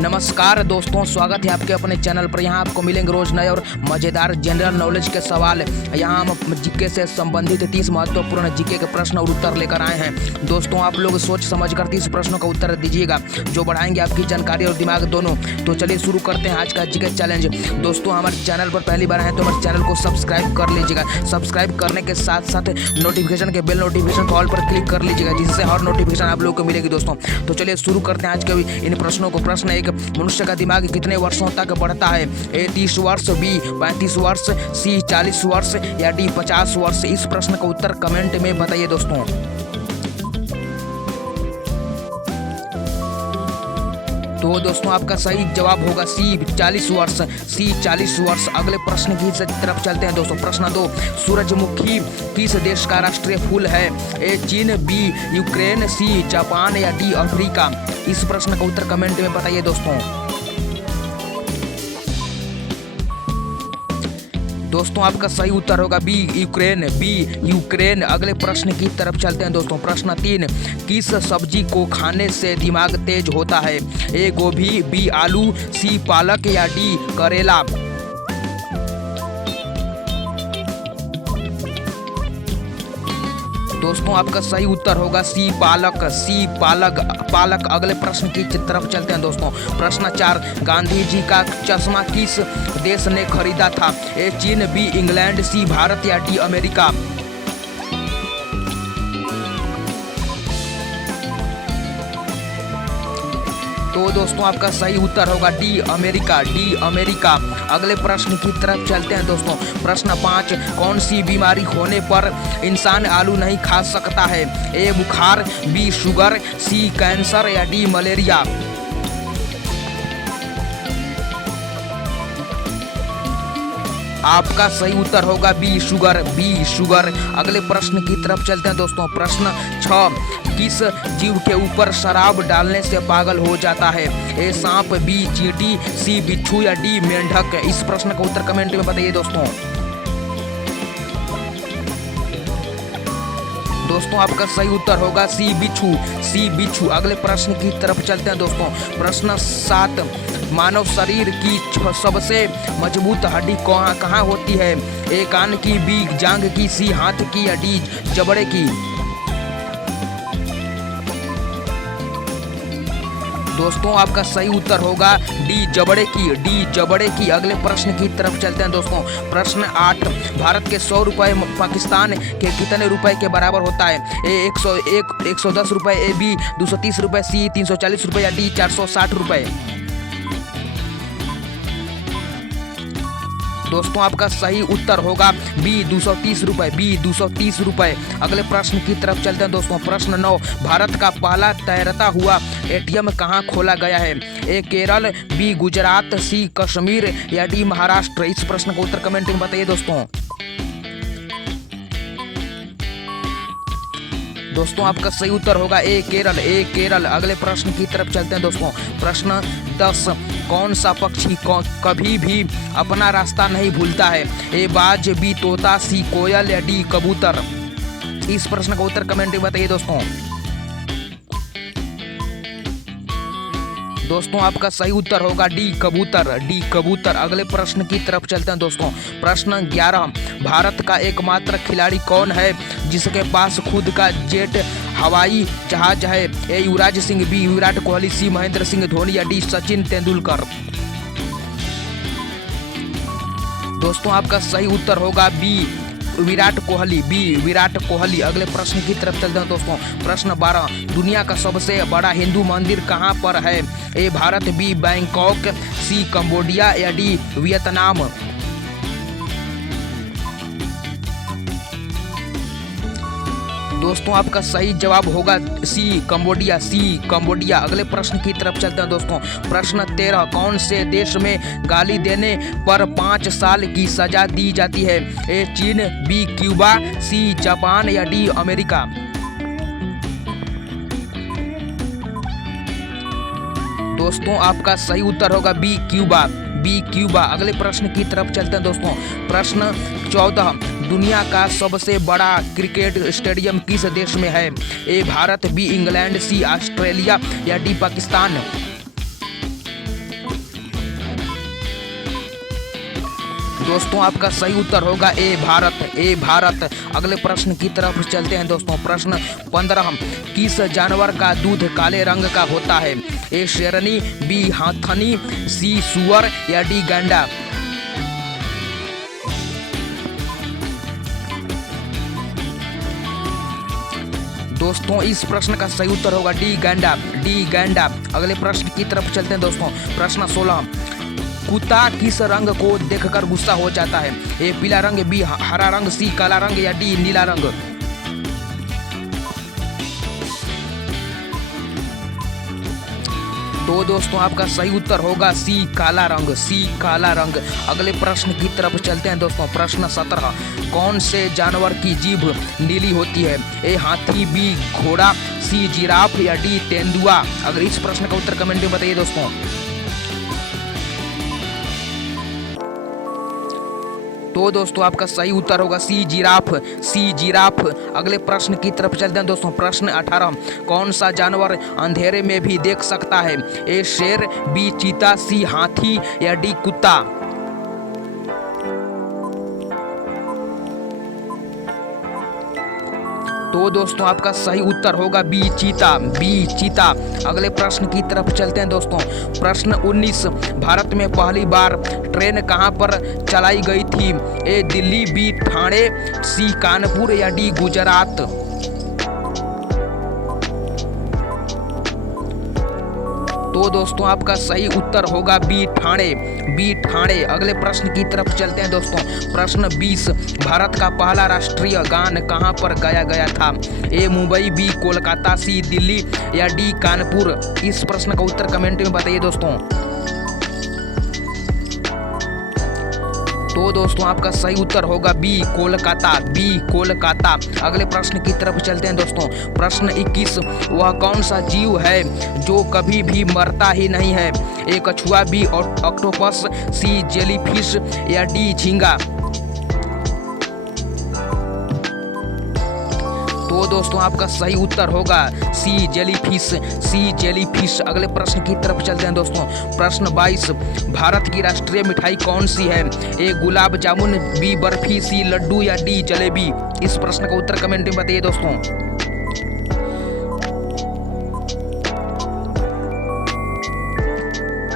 नमस्कार दोस्तों, स्वागत है आपके अपने चैनल पर। यहाँ आपको मिलेंगे रोज नए और मजेदार जनरल नॉलेज के सवाल। यहाँ हम जीके से संबंधित 30 महत्वपूर्ण जीके के प्रश्न और उत्तर लेकर आए हैं। दोस्तों, आप लोग सोच समझकर 30 प्रश्नों का उत्तर दीजिएगा जो बढ़ाएंगे आपकी जानकारी और दिमाग दोनों। तो चलिए शुरू करते हैं आज का जीके चैलेंज। दोस्तों, हमारे चैनल पर पहली बार आए तो हमारे चैनल को सब्सक्राइब कर लीजिएगा। सब्सक्राइब करने के साथ साथ नोटिफिकेशन के बेल नोटिफिकेशन कॉल पर क्लिक कर लीजिएगा, जिससे हर नोटिफिकेशन आप लोगों को मिलेगी। दोस्तों, तो चलिए शुरू करते हैं आज के इन प्रश्नों को। प्रश्न एक, मनुष्य का दिमाग कितने वर्षों तक बढ़ता है? ए 30 वर्ष, बी 35 वर्ष, सी 40 वर्ष या डी 50 वर्ष? इस प्रश्न का उत्तर कमेंट में बताइए दोस्तों। तो दोस्तों, आपका सही जवाब होगा सी 40 वर्ष। सी 40 वर्ष। अगले प्रश्न की तरफ चलते हैं दोस्तों। प्रश्न 2, सूरजमुखी किस देश का राष्ट्रीय फूल है? ए चीन, बी यूक्रेन, सी जापान या डी अफ्रीका? इस प्रश्न का उत्तर कमेंट में बताइए दोस्तों। दोस्तों, आपका सही उत्तर होगा बी यूक्रेन। B Ukraine. अगले प्रश्न की तरफ चलते हैं दोस्तों। प्रश्न 3, किस सब्जी को खाने से दिमाग तेज होता है? ए गोभी, बी आलू, सी पालक या डी करेला? दोस्तों, आपका सही उत्तर होगा सी पालक। सी पालक। अगले प्रश्न की तरफ चलते हैं दोस्तों। प्रश्न 4, गांधी जी का चश्मा किस देश ने खरीदा था? ए चीन, बी इंग्लैंड, सी भारत या डी अमेरिका? तो दोस्तों, आपका सही उत्तर होगा डी अमेरिका। D America. अगले प्रश्न की तरफ चलते हैं दोस्तों। प्रश्न 5, कौन सी बीमारी होने पर इंसान आलू नहीं खा सकता है? ए बुखार, बी शुगर, सी कैंसर या डी मलेरिया? आपका सही उत्तर होगा बी शुगर। B sugar. अगले प्रश्न की तरफ चलते हैं दोस्तों। प्रश्न 6, किस जीव के ऊपर शराब डालने से पागल हो जाता है? ए सांप, बी चींटी, सी बिच्छू या डी मेंढक? इस प्रश्न का उत्तर कमेंट में बताइए दोस्तों। दोस्तों, आपका सही उत्तर होगा सी बिच्छू। सी बिच्छू। अगले प्रश्न की तरफ चलते हैं दोस्तों। प्रश्न 7, मानव शरीर की सबसे मजबूत हड्डी कहाँ होती है? ए कान की, बी जांघ की, सी हाथ की या डी जबड़े की? दोस्तों, आपका सही उत्तर होगा डी जबड़े की। डी जबड़े की। अगले प्रश्न की तरफ चलते हैं दोस्तों। प्रश्न 8, भारत के 100 रुपये पाकिस्तान के कितने रुपए के बराबर होता है? ए 110 रुपये, ए बी 230 रुपये, सी 340 रुपये या डी 460 रुपये? दोस्तों, आपका सही उत्तर होगा बी 230 रुपये। बी 230 रुपये। अगले प्रश्न की तरफ चलते हैं दोस्तों। प्रश्न 9, भारत का पहला तैरता हुआ एटीएम कहाँ खोला गया है? ए केरल, बी गुजरात, सी कश्मीर या डी महाराष्ट्र? इस प्रश्न का उत्तर कमेंट में बताइए दोस्तों। दोस्तों, आपका सही उत्तर होगा ए केरल। ए केरल। अगले प्रश्न की तरफ चलते हैं दोस्तों। प्रश्न 10, कौन सा पक्षी कभी भी अपना रास्ता नहीं भूलता है? ए बाज, बी तोता, सी कोयल या डी कबूतर? इस प्रश्न का उत्तर कमेंट में बताइए दोस्तों। दोस्तों, आपका सही उत्तर होगा डी कबूतर। डी कबूतर। अगले प्रश्न की तरफ चलते हैं दोस्तों। प्रश्न 11, भारत का एकमात्र खिलाड़ी कौन है जिसके पास खुद का जेट हवाई जहाज है? ए युवराज सिंह, बी विराट कोहली, सी महेंद्र सिंह धोनी या डी सचिन तेंदुलकर? दोस्तों, आपका सही उत्तर होगा बी विराट कोहली। बी विराट कोहली। अगले प्रश्न की तरफ चलते हैं दोस्तों। प्रश्न 12, दुनिया का सबसे बड़ा हिंदू मंदिर कहाँ पर है? ए भारत, बी बैंकॉक, सी कंबोडिया या डी वियतनाम? दोस्तों, आपका सही जवाब होगा सी कंबोडिया। सी कंबोडिया। अगले प्रश्न की तरफ चलते हैं दोस्तों। प्रश्न 13, कौन से देश में गाली देने पर 5 साल की सजा दी जाती है? ए चीन, बी क्यूबा, सी जापान या डी अमेरिका? दोस्तों, आपका सही उत्तर होगा बी क्यूबा। B Cuba. अगले प्रश्न की तरफ चलते हैं दोस्तों। प्रश्न 14, दुनिया का सबसे बड़ा क्रिकेट स्टेडियम किस देश में है? ए भारत, बी इंग्लैंड, सी ऑस्ट्रेलिया या डी पाकिस्तान? दोस्तों आपका सही उत्तर होगा ए भारत, ए भारत। अगले प्रश्न की तरफ चलते हैं दोस्तों। प्रश्न 15, किस जानवर का दूध काले रंग का होता है? ए शेरनी, बी हाथनी, सी सुअर या डी गैंडा। दोस्तों इस प्रश्न का सही उत्तर होगा डी गैंडा, डी गैंडा। अगले प्रश्न की तरफ चलते हैं दोस्तों। प्रश्न 16, कुत्ता किस रंग को देखकर गुस्सा हो जाता है? ए पीला रंग, बी हरा रंग, सी काला रंग या डी नीला रंग। तो दोस्तों आपका सही उत्तर होगा सी काला रंग, सी काला रंग। अगले प्रश्न की तरफ चलते हैं दोस्तों। प्रश्न 17, कौन से जानवर की जीभ नीली होती है? ए हाथी, बी घोड़ा, सी जिराफ या डी तेंदुआ। अगर इस प्रश्न का उत्तर कमेंट में बताइए दोस्तों। तो दोस्तों आपका सही उत्तर होगा सी जिराफ, सी जिराफ। अगले प्रश्न की तरफ चलते हैं दोस्तों। प्रश्न 18, कौन सा जानवर अंधेरे में भी देख सकता है? ए शेर, बी चीता, सी हाथी या डी कुत्ता। तो दोस्तों आपका सही उत्तर होगा बी चीता, बी चीता। अगले प्रश्न की तरफ चलते हैं दोस्तों। प्रश्न 19, भारत में पहली बार ट्रेन कहां पर चलाई गई थी? ए दिल्ली, बी ठाणे, सी कानपुर या डी गुजरात। तो दोस्तों आपका सही उत्तर होगा बी ठाणे, बी ठाणे। अगले प्रश्न की तरफ चलते हैं दोस्तों। प्रश्न 20, भारत का पहला राष्ट्रीय गान कहां पर गाया गया था? ए मुंबई, बी कोलकाता, सी दिल्ली या डी कानपुर। इस प्रश्न का उत्तर कमेंट में बताइए दोस्तों। तो दोस्तों आपका सही उत्तर होगा बी कोलकाता, बी कोलकाता। अगले प्रश्न की तरफ चलते हैं दोस्तों। प्रश्न 21, वह कौन सा जीव है जो कभी भी मरता ही नहीं है? ए कछुआ, बी ऑक्टोपस, सी जेलीफिश या डी झींगा। तो दोस्तों आपका सही उत्तर होगा सी जेलीफिश, सी जेलीफिश। अगले प्रश्न की तरफ चलते हैं दोस्तों। प्रश्न 22, भारत की राष्ट्रीय मिठाई कौन सी है? ए गुलाब जामुन, बी बर्फी, सी लड्डू या डी जलेबी। इस प्रश्न का उत्तर कमेंट में बताइए दोस्तों।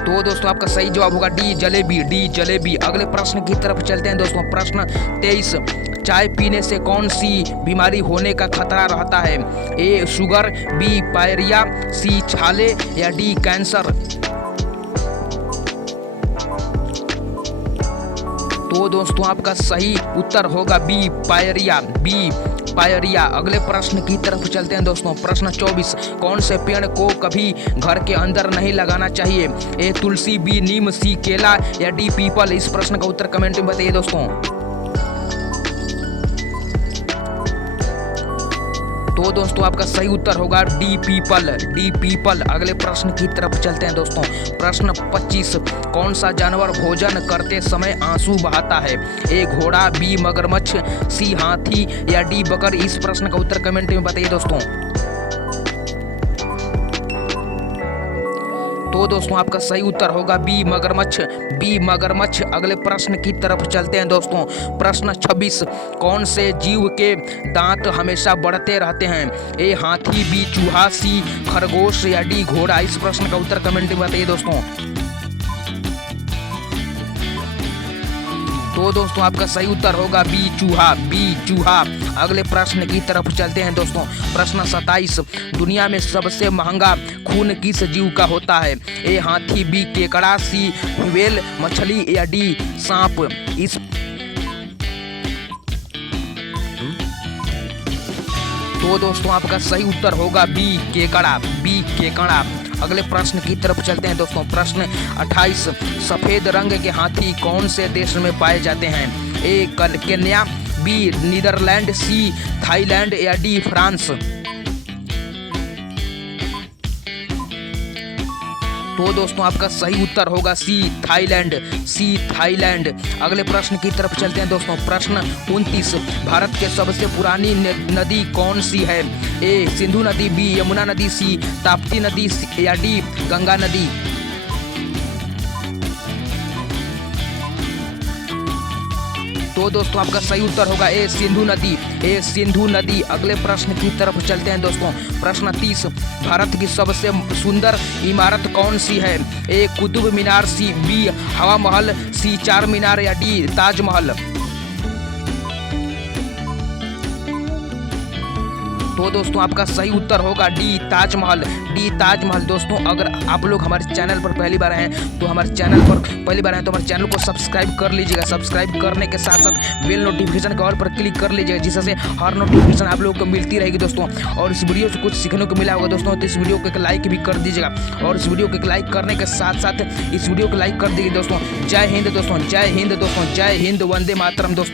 तो दोस्तों आपका सही जवाब होगा डी जलेबी, डी जलेबी। अगले प्रश्न की तरफ चलते हैं दोस्तों। प्रश्न 23, चाय पीने से कौन सी बीमारी होने का खतरा रहता है? ए शुगर, बी पायरिया, सी छाले या डी कैंसर। तो दोस्तों आपका सही उत्तर होगा बी पायरिया, बी पायरिया। अगले प्रश्न की तरफ चलते हैं दोस्तों। प्रश्न 24, कौन से पेड़ को कभी घर के अंदर नहीं लगाना चाहिए? ए तुलसी, बी नीम, सी केला या डी पीपल। इस प्रश्न का उत्तर कमेंट में बताइए दोस्तों। तो दोस्तों आपका सही उत्तर होगा डी पीपल, डी पीपल। अगले प्रश्न की तरफ चलते हैं दोस्तों। प्रश्न 25, कौन सा जानवर भोजन करते समय आंसू बहाता है? ए घोड़ा, बी मगरमच्छ, सी हाथी या डी बकर। इस प्रश्न का उत्तर कमेंट में बताइए दोस्तों। तो दोस्तों आपका सही उत्तर होगा बी मगरमच्छ, बी मगरमच्छ। अगले प्रश्न की तरफ चलते हैं दोस्तों। प्रश्न 26, कौन से जीव के दांत हमेशा बढ़ते रहते हैं? ए हाथी, बी चूहा, सी खरगोश या डी घोड़ा। इस प्रश्न का उत्तर कमेंट में बताइए दोस्तों। तो दोस्तों आपका सही उत्तर होगा बी चूहा, बी चूहा। अगले प्रश्न की तरफ चलते हैं दोस्तों। प्रश्न 27, दुनिया में सबसे महंगा खून किस जीव का होता है? ए हाथी, बी केकड़ा, सी व्हेल मछली या डी सांप। इस तो दोस्तों आपका सही उत्तर होगा बी केकड़ा, बी केकड़ा। अगले प्रश्न की तरफ चलते हैं दोस्तों। प्रश्न 28, सफेद रंग के हाथी कौन से देश में पाए जाते हैं? A Kenya, B Netherland, C Thailand या डी फ्रांस। तो दोस्तों आपका सही उत्तर होगा सी थाईलैंड, सी थाईलैंड। अगले प्रश्न की तरफ चलते हैं दोस्तों। प्रश्न 29, भारत के सबसे पुरानी नदी कौन सी है? ए सिंधु नदी, बी यमुना नदी, सी ताप्ती नदी या डी गंगा नदी। तो दोस्तों आपका सही उत्तर होगा ए सिंधु नदी। ए सिंधु नदी। अगले प्रश्न की तरफ चलते हैं दोस्तों। प्रश्न 30, भारत की सबसे सुंदर इमारत कौन सी है? ए कुतुब मीनार, सी बी हवा महल, सी चार मीनार या डी ताजमहल। तो दोस्तों आपका सही उत्तर होगा डी ताजमहल। डी ताजमहल। दोस्तों अगर आप लोग हमारे चैनल पर पहली बार आए हैं तो हमारे चैनल को सब्सक्राइब कर लीजिएगा। सब्सक्राइब करने के साथ साथ बेल नोटिफिकेशन के ऑल पर क्लिक कर लीजिएगा, जिससे हर नोटिफिकेशन आप लोगों को मिलती रहेगी दोस्तों। और इस वीडियो से कुछ सीखने को मिला होगा दोस्तों, तो इस वीडियो को एक लाइक भी कर दीजिएगा। और इस वीडियो को एक लाइक करने के साथ साथ इस वीडियो को लाइक कर दीजिए दोस्तों। जय हिंद दोस्तों, जय हिंद दोस्तों, जय हिंद, वंदे मातरम दोस्तों।